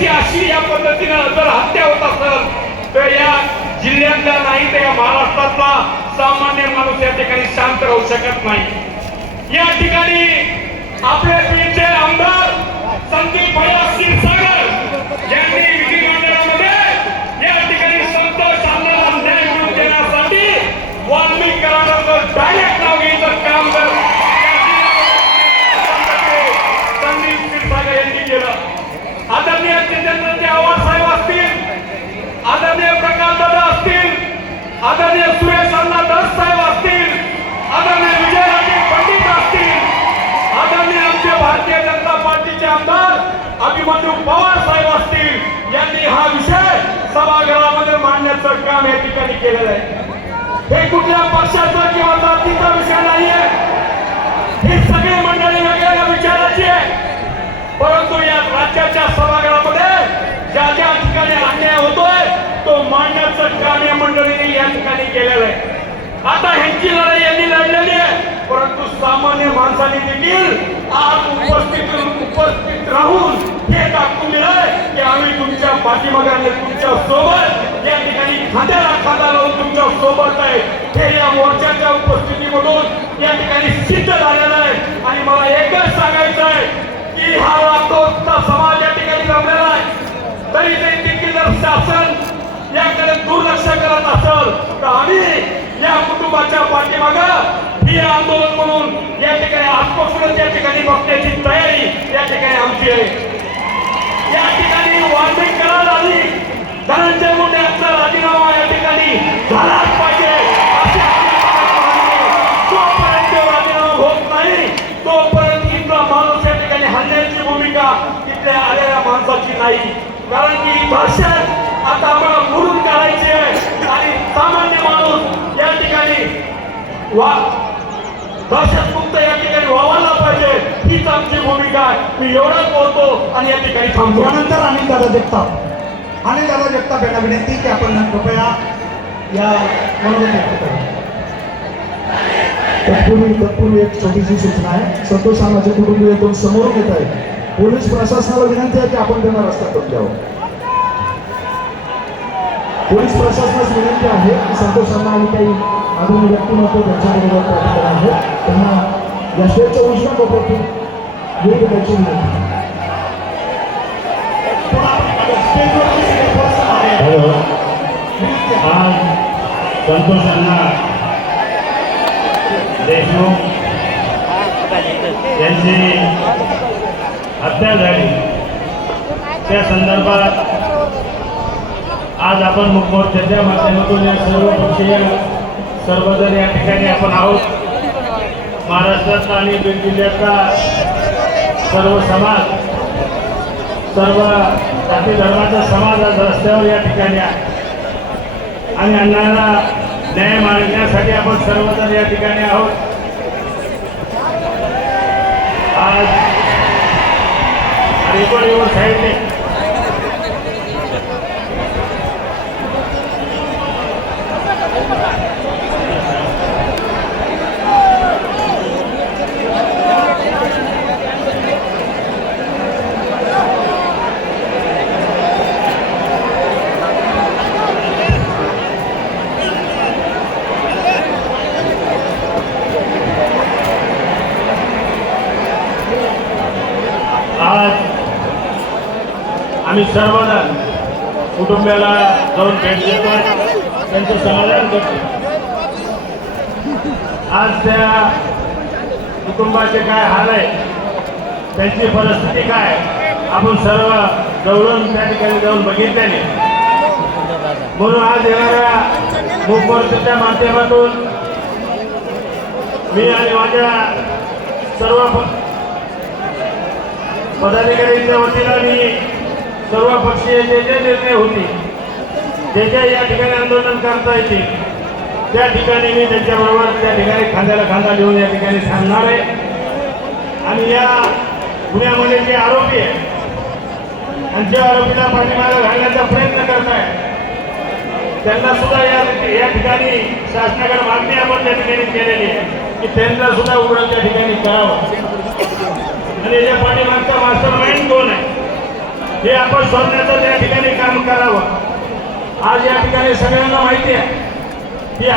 त्याची अशी या पद्धतीनं जर हत्या होत असेल तर या जिल्ह्यातला नाही तर या महाराष्ट्रातला सामान्य माणूस या ठिकाणी शांत राहू शकत नाही। या ठिकाणी आपले बीडचे आमदार संदीप भैया क्षीरसागर यांनी विधिमंडळामध्ये या ठिकाणी संतोष अण्णांना न्याय मिळवून देण्यासाठी वाल्मिक कराडाचं डायरेक्ट नाव घ्यायचं काम जर संदीप क्षीरसागर यांनी केलं। आदरणीय जितेंद्र आव्हाड साहेब असतील, आदरणीय प्रकाश दादा असतील, आदरणीय सुरेश अण्णा दस साहेब असतील, आदरणीय विजयराजे पंडित असतील, आदरणीय आमचे भारतीय जनता पार्टीचे आमदार अभिमन्यू पवार साहेब असतील, यांनी हा विषय सभागृहामध्ये मांडण्याचं काम या ठिकाणी केलेलं आहे। हे कुठल्या पक्षाचा किंवा जातीचा विषय नाहीये, ही सगळी मंडळी वेगवेगळ्या विचाराची आहे, परंतु या राज्याच्या सभागृहामध्ये ज्या ज्या ठिकाणी अन्याय होतोय तो मांडण्याचं काम या मंडळीने या ठिकाणी केलेलं आहे। आता ह्यांची लढाई यांनी लढलेली आहे, परंतु सामान्य माणसाने देखील आज उपस्थित राहून हे दाखवून दिलंय की आम्ही तुमच्या पाठीमागे तुमच्या सोबत या ठिकाणी खांद्याला खांदा लावून तुमच्या सोबत आहे। हे या मोर्चाच्या उपस्थितीमधून या ठिकाणी सिद्ध झालेलं आहे। आणि मला एकच सांगायचं आहे की हा राष्ट्रोत्तर समाज या ठिकाणी जमलेला आहे, तरी देखील जर शासन याकडे दुर्लक्ष करत असेल तर आम्ही या कुटुंबाच्या पाठीमागं ही आंदोलन म्हणून या ठिकाणी आत्मसुरत या ठिकाणी बघण्याची तयारी या ठिकाणी आमची आहे। या ठिकाणी वाल्मिक कराड आली, धनंजय मुंडे यांचा राजीनामा या ठिकाणी झालाच पाहिजे अशी जोपर्यंत राजीनामा होत नाही तोपर्यंत इथला माणूस या ठिकाणी हल्ल्याची भूमिका तिथल्या आलेल्या माणसाची नाही, कारण की भाषण आता आम्हाला मोडून काढायची आहे आणि सामान्य माणूस या ठिकाणी दहशतमुक्त या ठिकाणी व्हायला पाहिजे, हीच आमची भूमिका आहे। मी एवढंच बोलतो आणि या ठिकाणी थांबतो। त्यानंतर अनिल दादा जगताप यांना विनंती की आपण कृपया या मनोगत व्यक्त करू। तत्पूर्वी एक छोटीशी सूचना आहे, संतोष अण्णाचे कुटुंबीय दोन समोरून येत आहेत, पोलीस प्रशासनाला विनंती आहे की आपण त्यांना रस्ता करून द्यावा। पोलीस प्रशासनास विनंती आहे की संतोष अण्णा आणि काही आधुनिक व्यक्तिमत्व त्यांच्याबरोबर प्राप्त आहे, त्यांना या स्टेजच्या उजव्या कोपऱ्यातून येऊ देण्याची विनंती। हॅलो, आज संतोष अण्णा देशमुख यांची हत्या झाली त्या संदर्भात आज आपण मुखमोर्चाच्या माध्यमातून या सर्व पक्षीय सर्वजण या ठिकाणी आपण आहोत। महाराष्ट्रातला आणि बीड जिल्ह्यातला सर्व समाज, सर्व जाती धर्माचा समाज आज रस्त्यावर या ठिकाणी आहे आणि अण्णांना न्याय मागण्यासाठी आपण सर्वजण या ठिकाणी आहोत। आज रेकॉर्डीवर साईडने आम्ही सर्वजण कुटुंबाला जाऊन भेट देतो, त्यांचं समाधान करतो। आज त्या कुटुंबाचे काय हाल आहे, त्यांची परिस्थिती काय, आपण सर्व जवळून त्या ठिकाणी जाऊन बघितल्याने म्हणून आज येणाऱ्या मुखमोर्चाच्या माध्यमातून मी आणि माझ्या सर्व पदाधिकाऱ्यांच्या वतीनं मी सर्व पक्षीय जे जे निर्णय होते, जे जे या ठिकाणी आंदोलन करता येतील त्या ठिकाणी मी त्यांच्याबरोबर त्या ठिकाणी खांद्याला खांदा देऊन या ठिकाणी थांबणार आहे। आणि या गुन्ह्यामध्ये जे आरोपी आहेत आणि ज्या आरोपीला पाठीमागे घालण्याचा प्रयत्न करत आहे त्यांना सुद्धा या ठिकाणी शासनाकडे मागणी आपण त्या ठिकाणी केलेली आहे की त्यांना सुद्धा उघड त्या ठिकाणी करावं। आणि याच्या पाठीमागचा मास्टर माइंड कोण आहे हे आपण शोधण्याचं त्या ठिकाणी काम करावं. आज या ठिकाणी सगळ्यांना माहिती आहे की